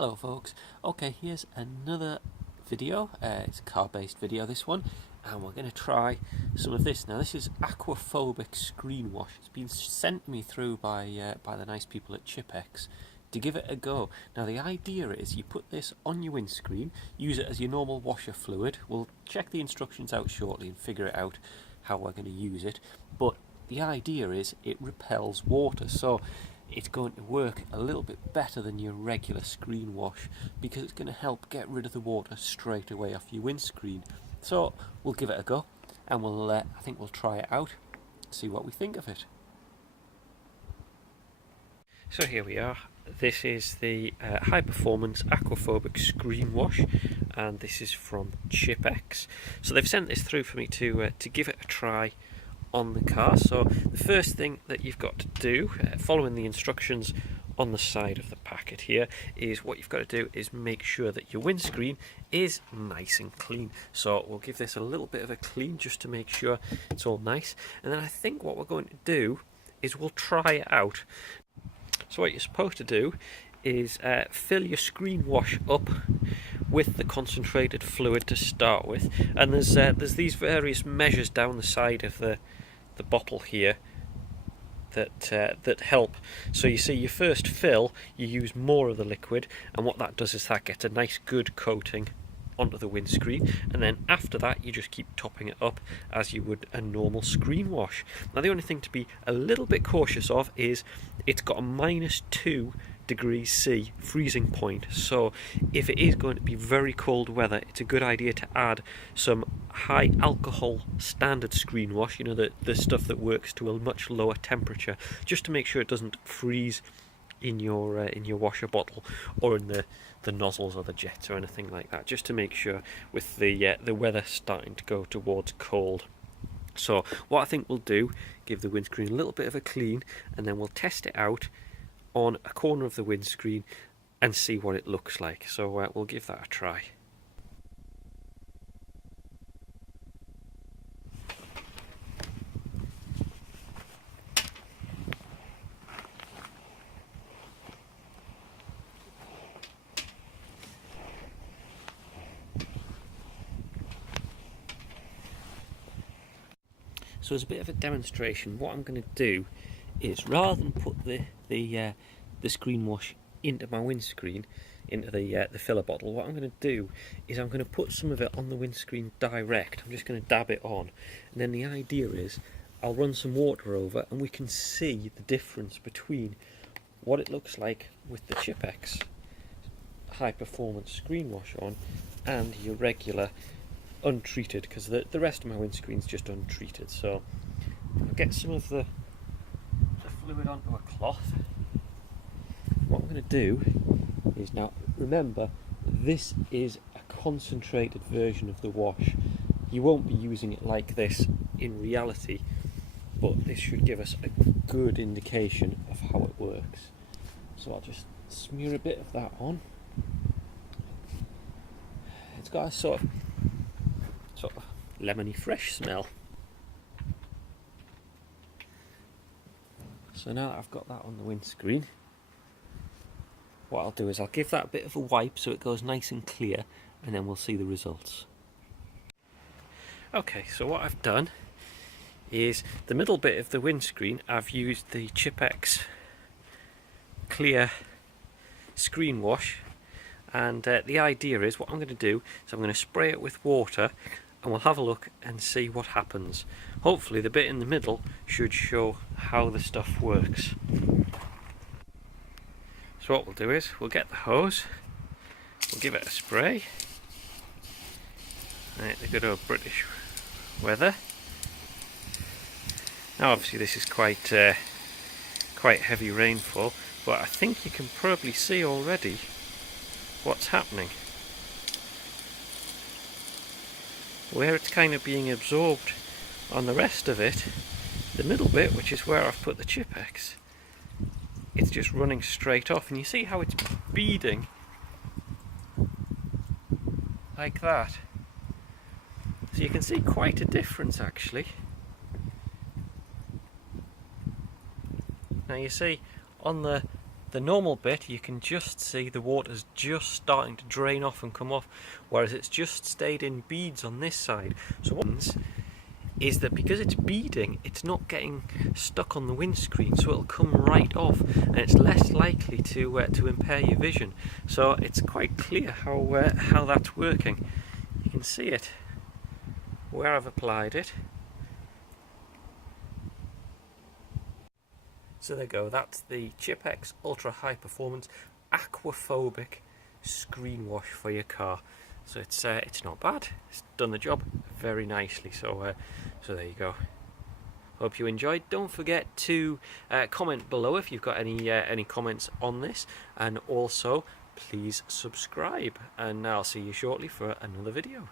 Hello folks, okay, here's another video. It's a car-based video, this one, and we're going to try some of this. Now this is Aquaphobic Screen Wash. It's been sent me through by the nice people at Chipex to give it a go. Now the idea is you put this on your windscreen, use it as your normal washer fluid. We'll check the instructions out shortly and figure it out how we're going to use it, but the idea is it repels water, so it's going to work a little bit better than your regular screen wash because it's going to help get rid of the water straight away off your windscreen. So we'll give it a go, and I think we'll try it out, see what we think of it. So here we are. This is the high performance aquaphobic screen wash, and this is from Chipex. So they've sent this through for me to give it a try on the car. So the first thing that you've got to do, following the instructions on the side of the packet here, is what you've got to do is make sure that your windscreen is nice and clean. So we'll give this a little bit of a clean just to make sure it's all nice, and then I think what we're going to do is we'll try it out. So what you're supposed to do is fill your screen wash up with the concentrated fluid to start with, and there's these various measures down the side of the bottle here that help. So you see, your first fill, you use more of the liquid, and what that does is that gets a nice good coating onto the windscreen, and then after that you just keep topping it up as you would a normal screen wash. Now the only thing to be a little bit cautious of is it's got a -2 degrees C freezing point, so if it is going to be very cold weather, it's a good idea to add some high alcohol standard screen wash, you know, the stuff that works to a much lower temperature, just to make sure it doesn't freeze in your washer bottle or in the nozzles or the jets or anything like that, just to make sure with the weather starting to go towards cold. So what I think we'll do, give the windscreen a little bit of a clean, and then we'll test it out on a corner of the windscreen and see what it looks like. So we'll give that a try. So as a bit of a demonstration, what I'm going to do is, rather than put the screen wash into my windscreen, into the filler bottle, what I'm going to do is I'm going to put some of it on the windscreen direct. I'm just going to dab it on, and then the idea is I'll run some water over and we can see the difference between what it looks like with the Chipex high performance screen wash on and your regular untreated, because the rest of my windscreen's just untreated. So I'll get some of the fluid onto a cloth. What I'm going to do is, now remember, this is a concentrated version of the wash. You won't be using it like this in reality, but this should give us a good indication of how it works. So I'll just smear a bit of that on. It's got a sort of lemony fresh smell. So now that I've got that on the windscreen, what I'll do is I'll give that a bit of a wipe so it goes nice and clear, and then we'll see the results. Okay, so what I've done is the middle bit of the windscreen, I've used the Chipex clear screen wash, and the idea is, what I'm going to do is I'm going to spray it with water, and we'll have a look and see what happens. Hopefully the bit in the middle should show how the stuff works. So what we'll do is we'll get the hose, we'll give it a spray. Right, the good old British weather. Now obviously this is quite heavy rainfall, but I think you can probably see already what's happening. Where it's kind of being absorbed on the rest of it, the middle bit, which is where I've put the Chipex, it's just running straight off, and you see how it's beading like that. So you can see quite a difference actually. Now you see on the the normal bit, you can just see the water's just starting to drain off and come off, whereas it's just stayed in beads on this side. So what happens is that because it's beading, it's not getting stuck on the windscreen, so it'll come right off, and it's less likely to impair your vision. So it's quite clear how that's working. You can see it where I've applied it. So there you go, that's the Chipex Ultra High Performance Aquaphobic Screen Wash for your car. So it's not bad. It's done the job very nicely. So there you go. Hope you enjoyed. Don't forget to comment below if you've got any comments on this, and also please subscribe. And I'll see you shortly for another video.